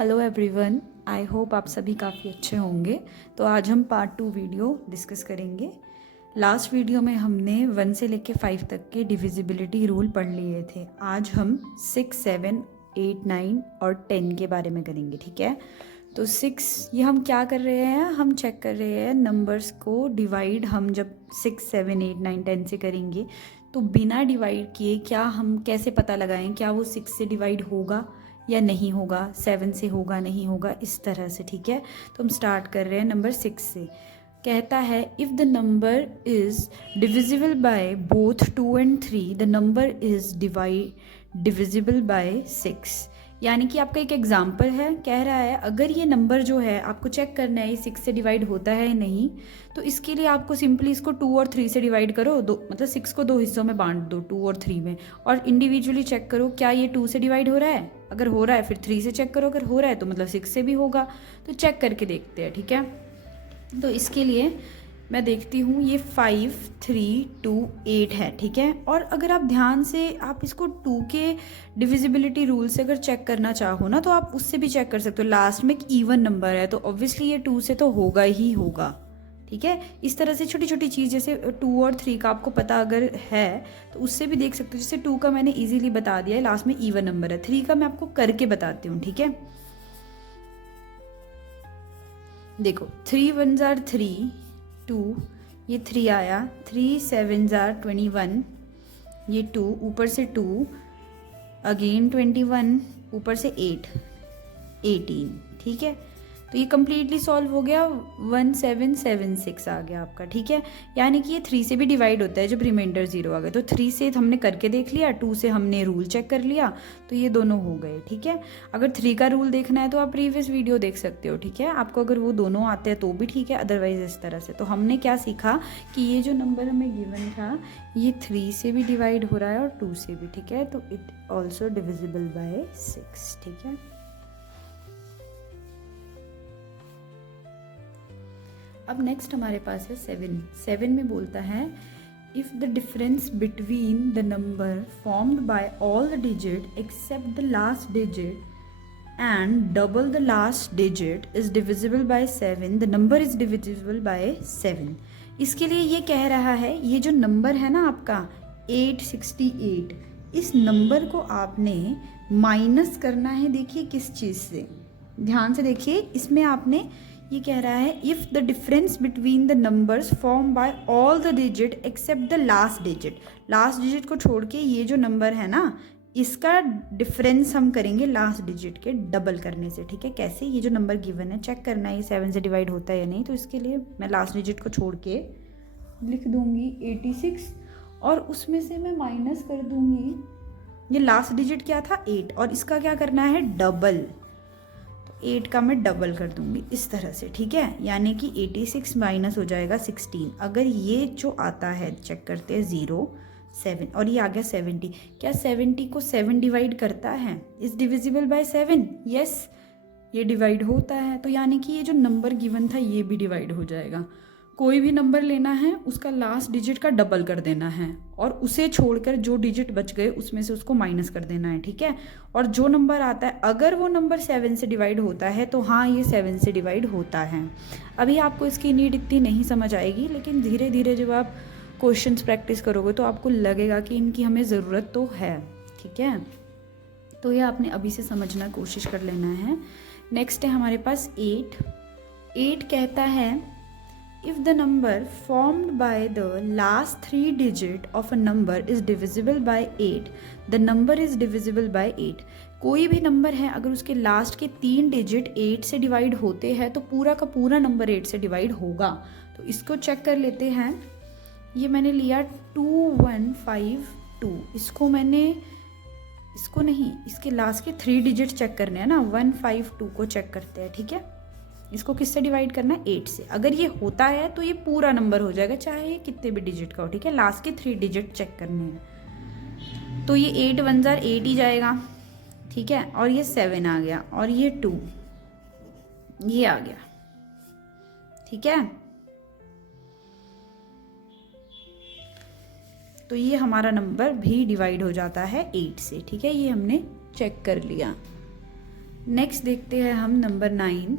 Hello everyone, I hope आप सभी काफ़ी अच्छे होंगे। तो आज हम पार्ट 2 वीडियो डिस्कस करेंगे। लास्ट वीडियो में हमने 1 से लेके 5 तक के डिविजिबिलिटी रूल पढ़ लिए थे। आज हम 6, 7, 8, 9 और 10 के बारे में करेंगे, ठीक है। तो 6 ये हम क्या कर रहे हैं, हम चेक कर रहे हैं नंबर्स को डिवाइड। हम जब 6, 7, 8, 9, 10 से करेंगे तो बिना डिवाइड किए क्या हम कैसे पता लगाएं क्या वो 6 से डिवाइड होगा या नहीं होगा, 7 से होगा नहीं होगा, इस तरह से, ठीक है। तो हम स्टार्ट कर रहे हैं नंबर 6 से। कहता है if the number is divisible by both 2 and 3 the number is divisible bye 6। यानी कि आपका एक एग्जाम्पल है, कह रहा है अगर ये नंबर जो है आपको चेक करना है ये 6 से डिवाइड होता है या नहीं, तो इसके लिए आपको सिंपली इसको 2 और 3 से डिवाइड करो। दो मतलब 6 को 2 हिस्सों में बांट दो, 2 और 3 में, और इंडिविजुअली चेक करो क्या ये 2 से डिवाइड हो रहा है। अगर हो रहा है फिर 3 से चेक करो, अगर हो रहा है तो मतलब 6 से भी होगा। तो चेक करके देखते हैं, ठीक है। तो इसके लिए मैं देखती हूँ ये 5, 3, 2, 8 है, ठीक है। और अगर आप ध्यान से आप इसको 2 के डिविजिबिलिटी रूल से अगर चेक करना चाहो ना, तो आप उससे भी चेक कर सकते हो। लास्ट में एक इवन नंबर है तो ऑब्वियसली ये 2 से तो होगा ही होगा, ठीक है। इस तरह से छोटी छोटी चीज़ जैसे 2 और 3 का आपको पता अगर है तो उससे भी देख सकते हो। जैसे 2 का मैंने इजीली बता दिया है, लास्ट में इवन नंबर है। 3 का मैं आपको करके बताती हूँ, ठीक है। देखो 3 1s are 3, 2, ये 3 आया, 3 7s are 21, ये 2 ऊपर से 2, अगेन 21, ऊपर से 8, 18, ठीक है। तो ये कम्प्लीटली सॉल्व हो गया, 1776 आ गया आपका, ठीक है। यानी कि ये 3 से भी डिवाइड होता है जब रिमाइंडर 0 आ गया। तो 3 से हमने करके देख लिया, 2 से हमने रूल चेक कर लिया, तो ये दोनों हो गए, ठीक है। अगर 3 का रूल देखना है तो आप प्रीवियस वीडियो देख सकते हो, ठीक है। आपको अगर वो दोनों आते हैं तो भी ठीक है, अदरवाइज इस तरह से। तो हमने क्या सीखा कि ये जो नंबर हमें गिवन था ये 3 से भी डिवाइड हो रहा है और 2 से भी, ठीक है। तो इट ऑल्सो डिविजिबल बाय 6, ठीक है। अब नेक्स्ट हमारे पास है 7 में बोलता है if the difference between the number formed by all the digit except the last digit and double the last digit is divisible by 7 the number is divisible by 7। इसके लिए ये कह रहा है ये जो नंबर है ना आपका 868, इस नंबर को आपने माइनस करना है। देखिए किस चीज़ से, ध्यान से देखिए, इसमें आपने ये कह रहा है if the difference between the numbers form by all the digit except the last digit, last digit को छोड़ के ये जो नंबर है ना इसका डिफरेंस हम करेंगे लास्ट डिजिट के डबल करने से, ठीक है। कैसे, ये जो नंबर गिवन है चेक करना है ये 7 से डिवाइड होता है या नहीं। तो इसके लिए मैं लास्ट डिजिट को छोड़ के लिख दूंगी 86 और उसमें से मैं माइनस कर दूंगी, ये लास्ट डिजिट क्या था 8, और इसका क्या करना है डबल। 8 का मैं डबल कर दूंगी इस तरह से, ठीक है। यानी कि 86 माइनस हो जाएगा 16। अगर ये जो आता है चेक करते हैं 0, 7 और ये आ गया 70, क्या 70 को 7 डिवाइड करता है, इज डिविजिबल बाय 7? यस, ये डिवाइड होता है। तो यानी कि ये जो नंबर गिवन था ये भी डिवाइड हो जाएगा। कोई भी नंबर लेना है उसका लास्ट डिजिट का डबल कर देना है और उसे छोड़कर जो डिजिट बच गए उसमें से उसको माइनस कर देना है, ठीक है। और जो नंबर आता है अगर वो नंबर 7 से डिवाइड होता है तो हाँ ये 7 से डिवाइड होता है। अभी आपको इसकी नीड इतनी नहीं समझ आएगी, लेकिन धीरे धीरे जब आप क्वेश्चंस प्रैक्टिस करोगे तो आपको लगेगा कि इनकी हमें ज़रूरत तो है, ठीक है। तो ये आपने अभी से समझना कोशिश कर लेना है। नेक्स्ट है हमारे पास 8 कहता है if the number formed by the last 3 digit of a number is divisible by 8 the number is divisible by 8। कोई भी नंबर है अगर उसके लास्ट के 3 डिजिट 8 से डिवाइड होते हैं तो पूरा का पूरा नंबर 8 से डिवाइड होगा। तो इसको चेक कर लेते हैं। ये मैंने लिया 2152, इसको मैंने इसको नहीं, इसके लास्ट के 3 डिजिट चेक करने हैं ना, 152 को चेक करते हैं, ठीक है। इसको किससे डिवाइड करना है 8 से। अगर ये होता है तो ये पूरा नंबर हो जाएगा चाहे ये कितने भी डिजिट का हो, ठीक है। लास्ट के 3 डिजिट चेक करने हैं तो ये 8 1s are 8 ही जाएगा, ठीक है। और ये 7 आ गया और ये 2 ये आ गया, ठीक है। तो ये हमारा नंबर भी डिवाइड हो जाता है 8 से, ठीक है। ये हमने चेक कर लिया। नेक्स्ट देखते हैं हम नंबर 9।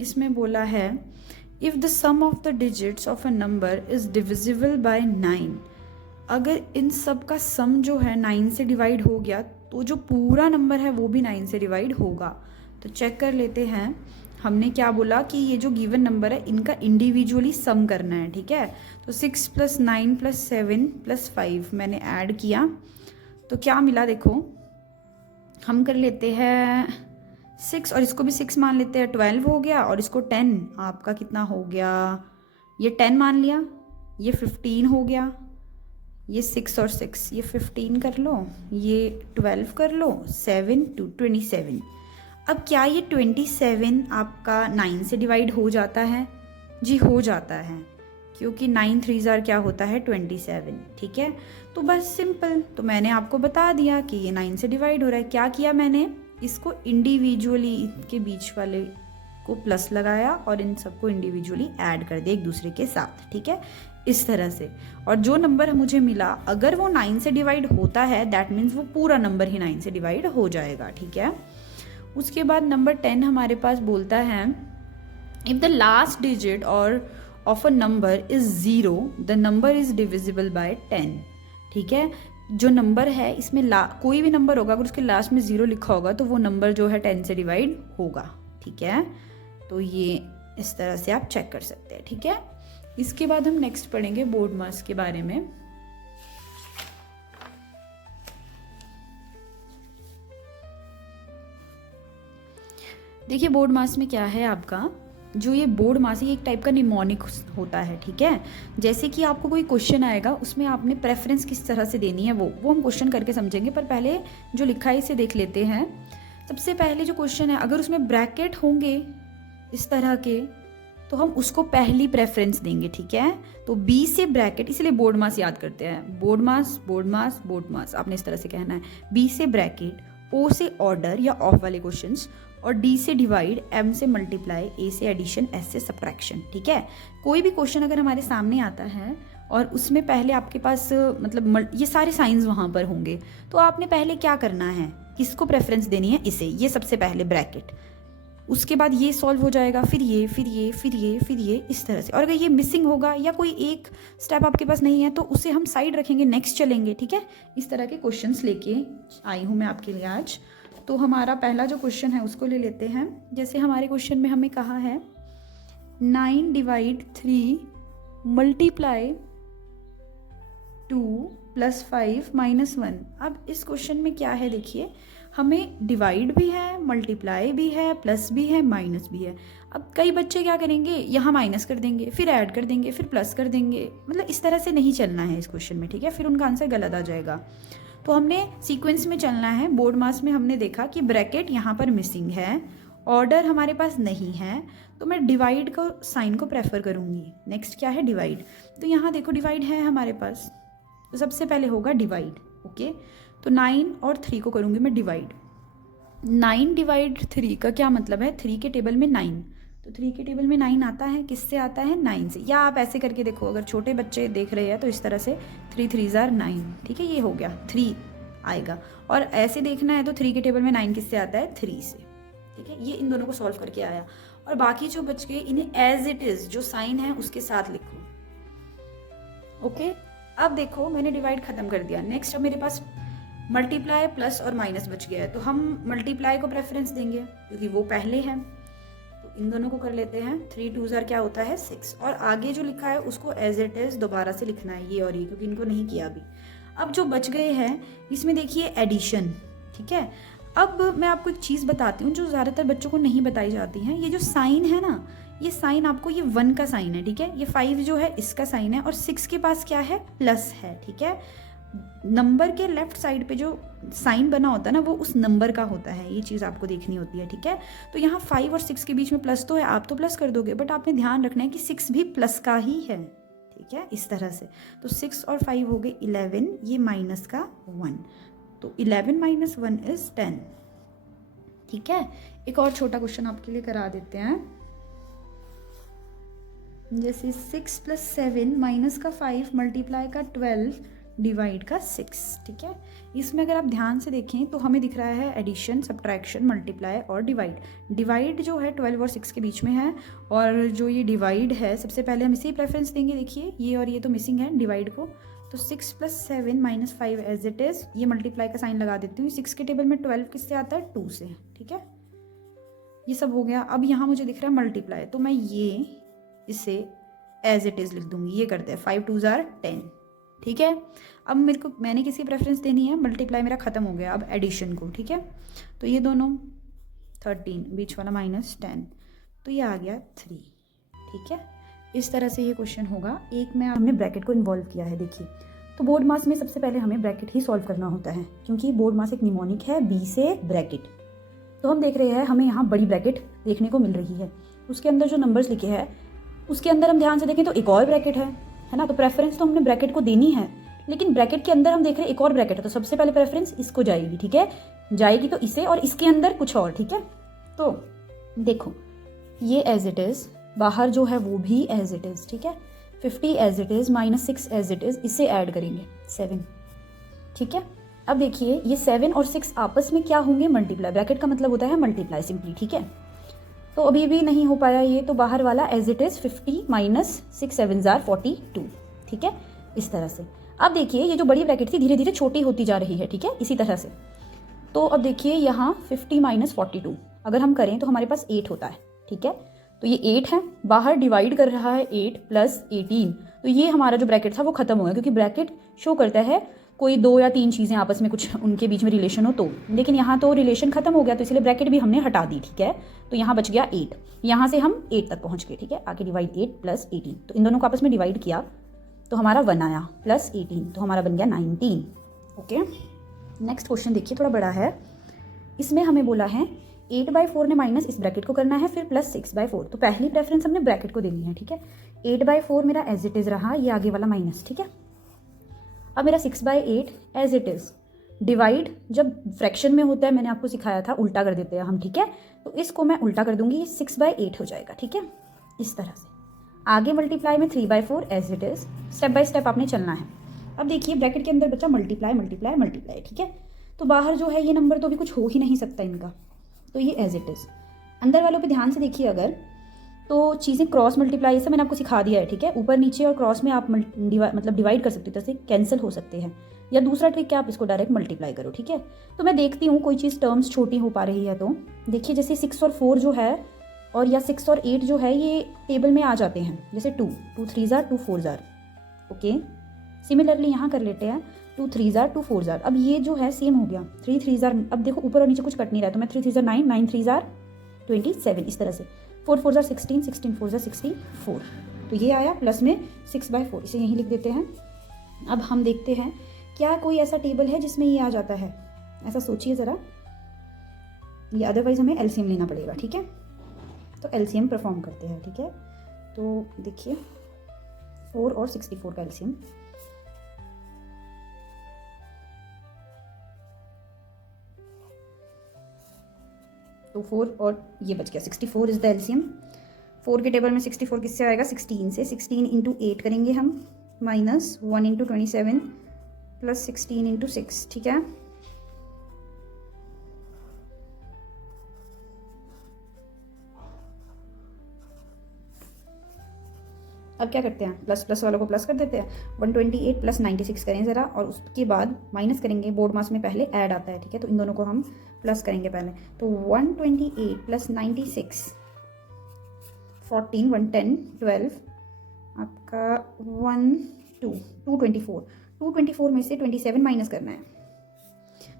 इसमें बोला है if the sum of the digits of a number is divisible by 9, अगर इन सब का सम जो है 9 से डिवाइड हो गया तो जो पूरा नंबर है वो भी 9 से डिवाइड होगा। तो चेक कर लेते हैं। हमने क्या बोला कि ये जो गिवन नंबर है इनका इंडिविजुअली सम करना है, ठीक है। तो 6 + 9 + 7 + 5 मैंने ऐड किया तो क्या मिला, देखो हम कर लेते हैं 6 और इसको भी 6 मान लेते हैं, 12 हो गया। और इसको 10, आपका कितना हो गया, ये 10 मान लिया, ये 15 हो गया, ये 6 और 6 ये 15 कर लो, ये 12 कर लो, 7 2 27। अब क्या ये 27 आपका 9 से डिवाइड हो जाता है? जी हो जाता है, क्योंकि 9 3 क्या होता है 27, ठीक है। तो बस सिंपल, तो मैंने आपको बता दिया कि ये 9 से डिवाइड हो रहा है। क्या किया मैंने, इसको इंडिविजुअली के बीच वाले को प्लस लगाया और इन सबको इंडिविजुअली ऐड कर दिया एक दूसरे के साथ, ठीक है, इस तरह से। और जो नंबर मुझे मिला अगर वो 9 से डिवाइड होता है दैट मीन्स वो पूरा नंबर ही 9 से डिवाइड हो जाएगा, ठीक है। उसके बाद नंबर 10 हमारे पास बोलता है इफ़ द लास्ट डिजिट और of a number is 0 the number is divisible bye 10, ठीक है। जो नंबर है इसमें कोई भी नंबर होगा अगर उसके लास्ट में 0 लिखा होगा तो वो नंबर जो है 10 से डिवाइड होगा, ठीक है। तो ये इस तरह से आप चेक कर सकते हैं, ठीक है। इसके बाद हम नेक्स्ट पढ़ेंगे बोर्ड मास के बारे में। देखिए बोर्ड मास में क्या है आपका, जो ये बोर्ड मास है ये एक टाइप का निमोनिक होता है, ठीक है। जैसे कि आपको कोई क्वेश्चन आएगा उसमें आपने प्रेफरेंस किस तरह से देनी है वो हम क्वेश्चन करके समझेंगे, पर पहले जो लिखा है इसे देख लेते हैं। सबसे पहले जो क्वेश्चन है अगर उसमें ब्रैकेट होंगे इस तरह के तो हम उसको पहली प्रेफरेंस देंगे, ठीक है। तो बी से ब्रैकेट, इसलिए बोर्ड मास याद करते हैं, बोर्ड मास बोर्ड मास बोर्ड मास आपने इस तरह से कहना है। बी से ब्रैकेट, ओ से ऑर्डर या ऑफ वाले क्वेश्चंस, और डी से डिवाइड, एम से मल्टीप्लाई, ए से एडिशन, एस से सब्ट्रैक्शन, ठीक है। कोई भी क्वेश्चन अगर हमारे सामने आता है और उसमें पहले आपके पास मतलब ये सारे साइंस वहाँ पर होंगे तो आपने पहले क्या करना है, किसको प्रेफरेंस देनी है, इसे, ये सबसे पहले ब्रैकेट, उसके बाद ये सॉल्व हो जाएगा, फिर ये फिर ये फिर ये फिर ये, इस तरह से। और अगर ये मिसिंग होगा या कोई एक स्टेप आपके पास नहीं है तो उसे हम साइड रखेंगे, नेक्स्ट चलेंगे, ठीक है। इस तरह के क्वेश्चंस लेके आई हूँ मैं आपके लिए आज। तो हमारा पहला जो क्वेश्चन है उसको ले लेते हैं। जैसे हमारे क्वेश्चन में हमें कहा है 9 / 3 × 2 + 5 - 1। अब इस क्वेश्चन में क्या है, देखिए हमें डिवाइड भी है, मल्टीप्लाई भी है, प्लस भी है, माइनस भी है। अब कई बच्चे क्या करेंगे, यहाँ माइनस कर देंगे, फिर ऐड कर देंगे, फिर प्लस कर देंगे, मतलब इस तरह से नहीं चलना है इस क्वेश्चन में, ठीक है, फिर उनका आंसर गलत आ जाएगा। तो हमने सीक्वेंस में चलना है। बोर्ड मास में हमने देखा कि ब्रैकेट यहाँ पर मिसिंग है, ऑर्डर हमारे पास नहीं है, तो मैं डिवाइड को साइन को प्रेफर करूँगी। नेक्स्ट क्या है, डिवाइड। तो यहाँ देखो डिवाइड है हमारे पास, तो सबसे पहले होगा डिवाइड, ओके। तो 9 और 3 को करूँगी मैं डिवाइड। 9 / 3 का क्या मतलब है, 3 के टेबल में 9, तो 3 के टेबल में 9 आता है, किससे आता है, 9 से। या आप ऐसे करके देखो, अगर छोटे बच्चे देख रहे हैं तो इस तरह से 3 3 9, ठीक है, ये हो गया 3 आएगा। और ऐसे देखना है तो 3 के टेबल में 9 किससे आता है, 3 से, ठीक है। ये इन दोनों को सॉल्व करके आया। और बाकी जो बच गए इन्हें एज इट इज़ जो साइन है उसके साथ लिखो, ओके। अब देखो मैंने डिवाइड खत्म कर दिया। नेक्स्ट अब मेरे पास मल्टीप्लाई, प्लस और माइनस बच गया है, तो हम मल्टीप्लाई को प्रेफरेंस देंगे क्योंकि वो पहले है। तो इन दोनों को कर लेते हैं। 3 2 क्या होता है 6, और आगे जो लिखा है उसको एज इट इज़ दोबारा से लिखना है, ये और ये, क्योंकि इनको नहीं किया अभी। अब जो बच गए हैं इसमें देखिए एडिशन, ठीक है। अब मैं आपको एक चीज़ बताती हूँ जो ज़्यादातर बच्चों को नहीं बताई जाती है। ये जो साइन है ना, ये साइन आपको, ये 1 का साइन है, ठीक है। ये 5 जो है इसका साइन है, और 6 के पास क्या है, प्लस है, ठीक है। नंबर के लेफ्ट साइड पे जो साइन बना होता है ना वो उस नंबर का होता है, ये चीज़ आपको देखनी होती है, ठीक है। तो यहाँ 5 और 6 के बीच में प्लस तो है, आप तो प्लस कर दोगे, बट आपने ध्यान रखना है कि 6 भी प्लस का ही है, ठीक है, इस तरह से। तो 6 और 5 हो गए 11, ये माइनस का 1, तो 11 - 1 इज 10, ठीक है। एक और छोटा क्वेश्चन आपके लिए करा देते हैं। जैसे 6 + 7 - का 5 मल्टीप्लाई का 12 डिवाइड का 6, ठीक है। इसमें अगर आप ध्यान से देखें तो हमें दिख रहा है एडिशन, सब्ट्रैक्शन, मल्टीप्लाई और डिवाइड। डिवाइड जो है 12 और 6 के बीच में है, और जो ये डिवाइड है सबसे पहले हम इसे ही प्रेफरेंस देंगे। देखिए ये और ये तो मिसिंग है डिवाइड को, तो 6 + 7 - 5 एज इट इज़। ये मल्टीप्लाई का साइन लगा देती हूँ। 6 के टेबल में 12 किससे आता है? 2 से, ठीक है। ये सब हो गया। अब यहाँ मुझे दिख रहा है मल्टीप्लाई, तो मैं ये इसे एज इट इज़ लिख दूंगी। ये करते हैं 5 2 = 10, ठीक है। अब मैंने किसी प्रेफरेंस देनी है, मल्टीप्लाई मेरा खत्म हो गया, अब एडिशन को, ठीक है। तो ये दोनों 13, बीच वाला -10, तो ये आ गया 3, ठीक है। इस तरह से ये क्वेश्चन होगा। एक में हमने ब्रैकेट को इन्वॉल्व किया है। देखिए, तो बोर्ड मास में सबसे पहले हमें ब्रैकेट ही सॉल्व करना होता है, क्योंकि बोर्ड मास एक निमोनिक है, बी से ब्रैकेट। तो हम देख रहे हैं हमें यहाँ बड़ी ब्रैकेट देखने को मिल रही है, उसके अंदर जो नंबर्स लिखे हैं उसके अंदर हम ध्यान से देखें तो एक और ब्रैकेट है ना। तो प्रेफरेंस तो हमने ब्रैकेट को देनी है, लेकिन ब्रैकेट के अंदर हम देख रहे हैं एक और ब्रैकेट है, तो सबसे पहले प्रेफरेंस इसको जाएगी, ठीक है। जाएगी तो इसे, और इसके अंदर कुछ और, ठीक है। तो देखो ये एज इट इज़, बाहर जो है वो भी एज इट इज़, ठीक है। 50 as it is, -6 as it is, इसे ऐड करेंगे 7, ठीक है। अब देखिए ये 7 और 6 आपस में क्या होंगे? मल्टीप्लाई। ब्रैकेट का मतलब होता है मल्टीप्लाई सिंपली, ठीक है। तो अभी भी नहीं हो पाया ये, तो बाहर वाला एज इट इज़ 50 - 6 7 = 42, ठीक है। इस तरह से अब देखिए ये जो बड़ी ब्रैकेट थी धीरे धीरे छोटी होती जा रही है, ठीक है, इसी तरह से। तो अब देखिए यहाँ 50 - 42 अगर हम करें तो हमारे पास 8 होता है, ठीक है। तो ये 8 है, बाहर डिवाइड कर रहा है 8 + 18, तो ये हमारा जो ब्रैकेट था वो खत्म हो गया, क्योंकि ब्रैकेट शो करता है कोई 2 या 3 चीज़ें आपस में कुछ उनके बीच में रिलेशन हो तो। लेकिन यहाँ तो रिलेशन खत्म हो गया, तो इसलिए ब्रैकेट भी हमने हटा दी, ठीक है। तो यहाँ बच गया 8, यहाँ से हम 8 तक पहुँच गए, ठीक है। आगे डिवाइड 8 + 18, तो इन दोनों को आपस में डिवाइड किया तो हमारा 1 आया, +18, तो हमारा बन गया 19, ओके। नेक्स्ट क्वेश्चन देखिए, थोड़ा बड़ा है। इसमें हमें बोला है 8/4 ने माइनस इस ब्रैकेट को करना है, फिर +6/4। तो पहली प्रेफरेंस हमने ब्रैकेट को देनी है, ठीक है। 8/4 मेरा एज इट इज़ रहा, ये आगे वाला माइनस, ठीक है। अब मेरा 6/8 एज इट इज़, डिवाइड जब फ्रैक्शन में होता है मैंने आपको सिखाया था उल्टा कर देते हैं हम, ठीक है। तो इसको मैं उल्टा कर दूंगी, 6/8 हो जाएगा, ठीक है। इस तरह से आगे मल्टीप्लाई में 3/4 as it is, step by step आपने चलना है। अब देखिए ब्रैकेट के अंदर बच्चा मल्टीप्लाई मल्टीप्लाई मल्टीप्लाई, ठीक है। तो बाहर जो है ये नंबर तो अभी कुछ हो ही नहीं सकता इनका, तो ये एज इट इज़। अंदर वालों पे ध्यान से देखिए, अगर तो चीज़ें क्रॉस मल्टीप्लाई से मैंने आपको सिखा दिया है, ठीक है। ऊपर नीचे और क्रॉस में आप मतलब डिवाइड कर सकते हो, जैसे कैंसिल हो सकते हैं, या दूसरा ट्रिक क्या, आप इसको डायरेक्ट मल्टीप्लाई करो, ठीक है। तो मैं देखती हूँ कोई चीज़ टर्म्स छोटी हो पा रही है, तो देखिए जैसे 6 और 4 जो है, और या 6 और 8 जो है ये टेबल में आ जाते हैं, जैसे 2 3 = 2 4 = ओके। सिमिलरली यहाँ कर लेते हैं 2 3 = 2 4 = अब ये जो है सेम हो गया, 3 3 = अब देखो ऊपर और नीचे कुछ कट नहीं रहा है, तो मैं 3 3 = 9 9 3 = 27, इस तरह से 4 4 = 16 16 4 = 64। तो ये आया प्लस में 6/4, इसे यहीं लिख देते हैं। अब हम देखते हैं क्या कोई ऐसा टेबल है जिसमें ये आ जाता है, ऐसा सोचिए ज़रा, ये अदरवाइज हमें एलसीएम लेना पड़ेगा, ठीक है। तो एलसीएम परफॉर्म करते हैं, ठीक है। तो देखिए 4 और 64 का एलसीएम, तो 4 और ये बच गया 64 इज द एलसीएम। 4 के टेबल में 64 किससे आएगा? 16 से। 16 × 8 करेंगे हम, -1 × 27 + 16 × 6, ठीक है। अब क्या करते हैं, प्लस प्लस वालों को प्लस कर देते हैं। 128 + 96 करें ज़रा, और उसके बाद माइनस करेंगे। बोर्ड मास में पहले ऐड आता है, ठीक है। तो इन दोनों को हम प्लस करेंगे पहले। तो 128 + 96 14 110 12 आपका 224 में से 27 माइनस करना है,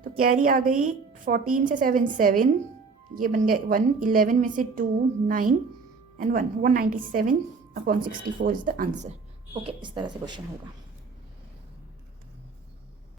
तो कैरी आ गई 14 से 7 7, ये बन गया 1, 11 में से 2 9 and 1 197/64 is the answer. Okay, इस तरह से क्वेश्चन होगा।